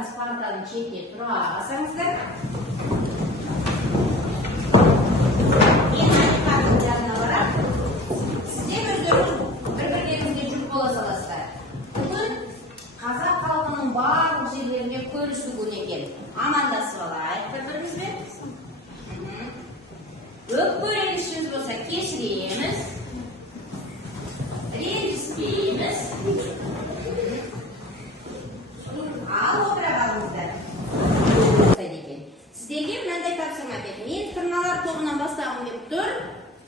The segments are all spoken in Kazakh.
Қолдарыңыз партаның шетіне тұра басаңыздар. Мен айтқаным жағына барам. Сіздер өздеріңіз бір-бірлеріңізге жүк бола саласыздар. Бүгін қазақ халқының барлық жерлерінде көрісу күні екен. Амандасып алайық бір-бірімізбен. Өкпе ренішіміз болса кешіреміз. Ренжіспейміз. Ал отыра қалыңыздар. Сіздерге мынандай тапсырма бердім. Мен тырналар тобынан бастағым келіп тұр.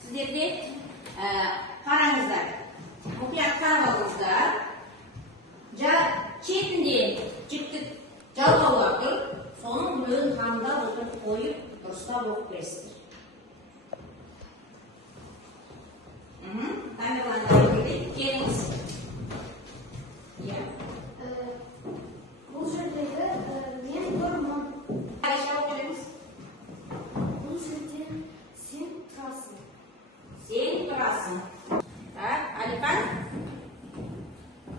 Сіздерге қараңыздар. Мұқият қарап алыңыздар. Шетінде жіктік жалғауға тұр. Соның біреуін таңдап отырып қойып, дұрыстап оқып бересіздер. Камераларына келіңіз. Бұл жердегі мен тұрмын. Айша оқып беріңіз. Бұл жерде сен тұрасың. Сен тұрасың. Алихан?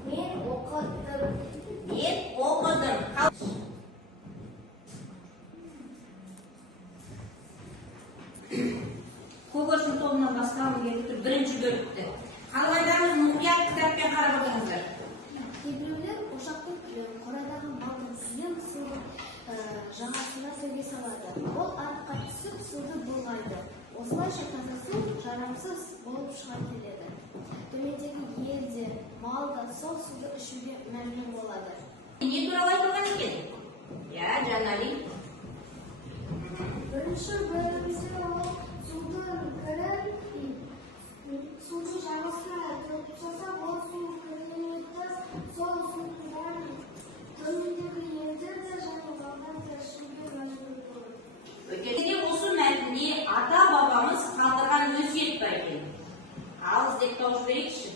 Мен оқыдым. Мен оқыдым. Көгершін тобынан бастағым келіп тұр, бірінші бөлікті. Қалғайдарыңыз мұқият кітаппен қарап отырыңыздар. Кейбіреулер ошақтың қорадағы малдың сүйем суын жағасына сөге салады. Ол арыққа түсіп суды былғайды. Осылайша таза су жарамсыз болып шыға келеді. Төмендегі елде мал да сол суды ішуге мәжбүр болады. Не туралы айтылған екен? Жанали. Бірінші бөлімде ол суды жағасына тұрса, ол су кірмейді, сол судан төмендегі елдер де жаңылғаннан ішуге мәжбүр болады. Өтеде осы мәтінде ата-бабамыз қалдырған өсиет бар екен. Ал іздеп тауып берейікші.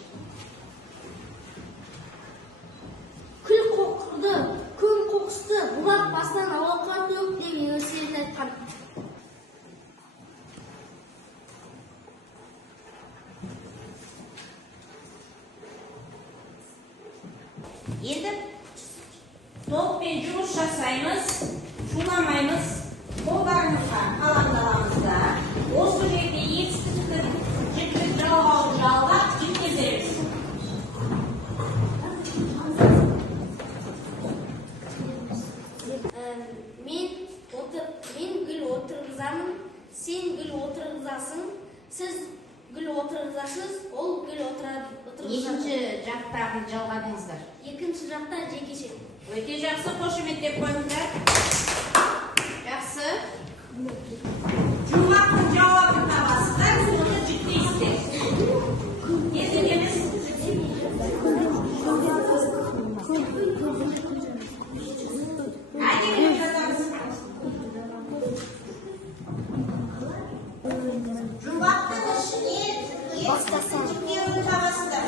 Күн қоқысты бұлақ басынан ауылға төк деген өсиет айтқан. Енді топпен жұмыс жасаймыз, шуламаймыз, қолдарыңызға қаламдарыңызда осы жерде етістікті жіктік жалғауды жалғап жеткіземіз. Мен гүл отырғызамын, сен гүл отырғызасың, сіз гүл отырғызасыз, ол гүл отырғызады. Екінші жақтағын жалғадыңыздар. Екінші жақта жекеше. Өте жақсы, қошеметтеп қойыңыздар. Жақсы. Жұмақтың жауабын табасыздар, соны жүктейсіздер. Езілеміз. Әне келіп жатамыз. Жұмақтың ішіне жүктеуін табасыздар.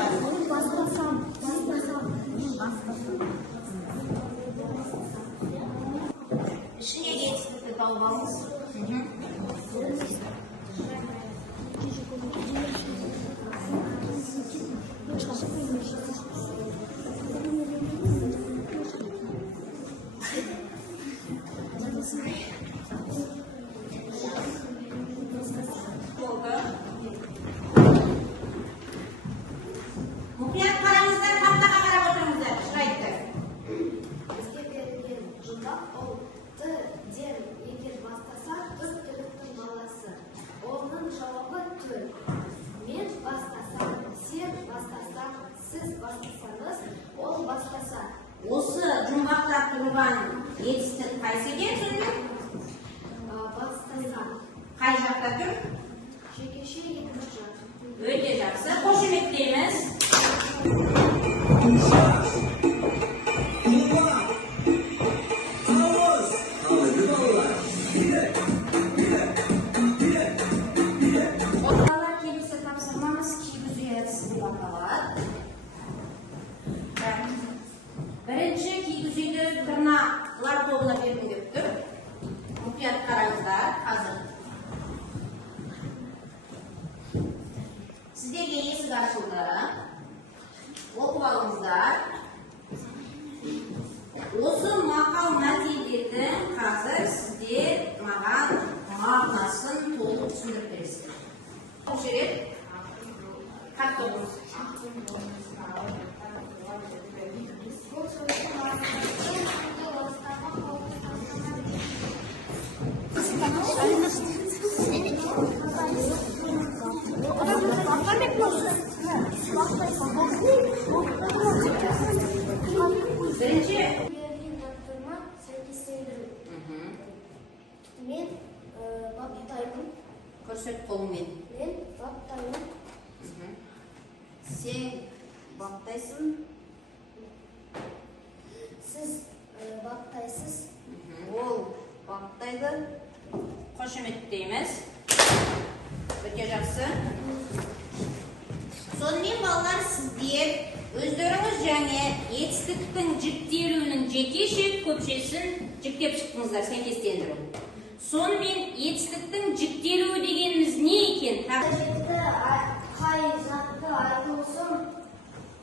İşine geçti balbamız. Muhiyat paramızdan tahtaka karab oturumuzlar. Şuraydı. Bizге берілген жұмбақ ол Т-ден егер бастаса, бір түліктің баласы. Оның жауабы түл. Мен бастасам, сен бастасаң, сіз бастасаңыз, ол бастаса. Осы жұмбақта тұрған етістік қайсы екен сөзбен? Бастасам. Қай жақта тұр? Жекеше екінші жақ. Өте жақсы. Қошеметтейміз. Балалар келесі тапсырмамыз кигізу әдісі деп аталады. Бірінші кигізуді тырнақлар тобына бергім келіп тұр. Мұқият қараңыздар қазір. Сіздерге есік ашылды. Оқып алыңыздар. кететін қазір сіздер маған мағынасын толық түсіндіріп бересіздер. Бұл жерде қатты оқыңыз. бұл сөздің мағынасы Бірінші мен баптаймын. көрсет қолыңмен. Мен баптаймын. Сен баптайсың. Сіз баптайсыз. Ол баптайды. Қошеметтейміз. Өте жақсы. Сонымен балалар, сіздер өздеріңіз және етістіктің жіктелуінің жекеше көпшесін жіктеп шықтыңыздар, сәйкестендіру. Сонымен етістіктің жіктелуі дегеніміз не екен? Қай затты айтылсын,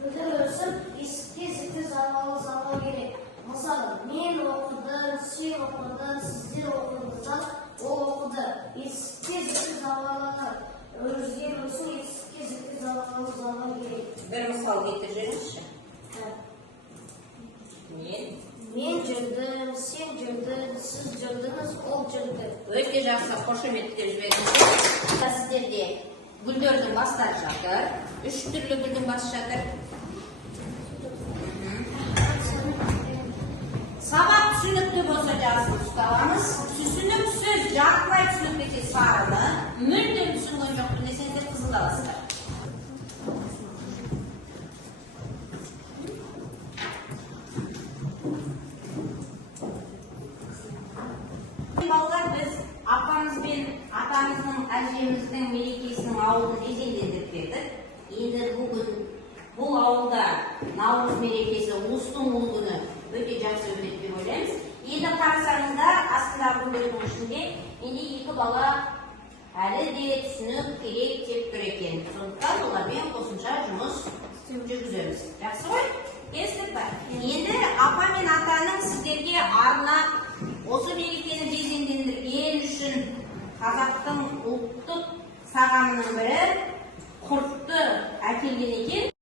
білдірілсін, есікке зікті завалы керек. Мысалы, мен оқыдым, сен оқыдың, сіздер оқыдыңыздар, ол оқыды. Есікке зікті завалы өзгерілсін, есікке зікті завалы керек. Бір мысал келтіріңізші. Мен жүрдім, сен жүрдің, сіз жүрдіңіз, ол жүрді. Өте жақсы, қошеметтеп жіберіңіздер. Сіздерде гүлдердің бастары жатыр. 3 түрлі гүлдің басы жатыр. Сабақ түсінікті болса жазып ұстағаныз, түсініксіз жартылай түсінікті сарыны, мүлдем түсінген жоқпын десеңіздер қызылды аласыздар. Балалар, біз апамыз бен атамыздың, әжеміздің мерекесінің ауылын безендіріп бердік. Енді бүгін бұл ауылда Наурыз мерекесі, ұлыстың ұлы күні өте жақсы өтеді деп ойлаймыз. Енді қарасаңыздар, астындағы гүлдердің ішінде менде 2 бала әлі де түсінік керек деп тұр екен. Сондықтан олармен қосымша жұмыс жүргіземіз. Жақсы ғой? Естік бар. Енді апа мен атаның сіздерге арнап осы мерекені безендірген үшін қазақтың ұлттық тағамының бірі құртты әкелген екен.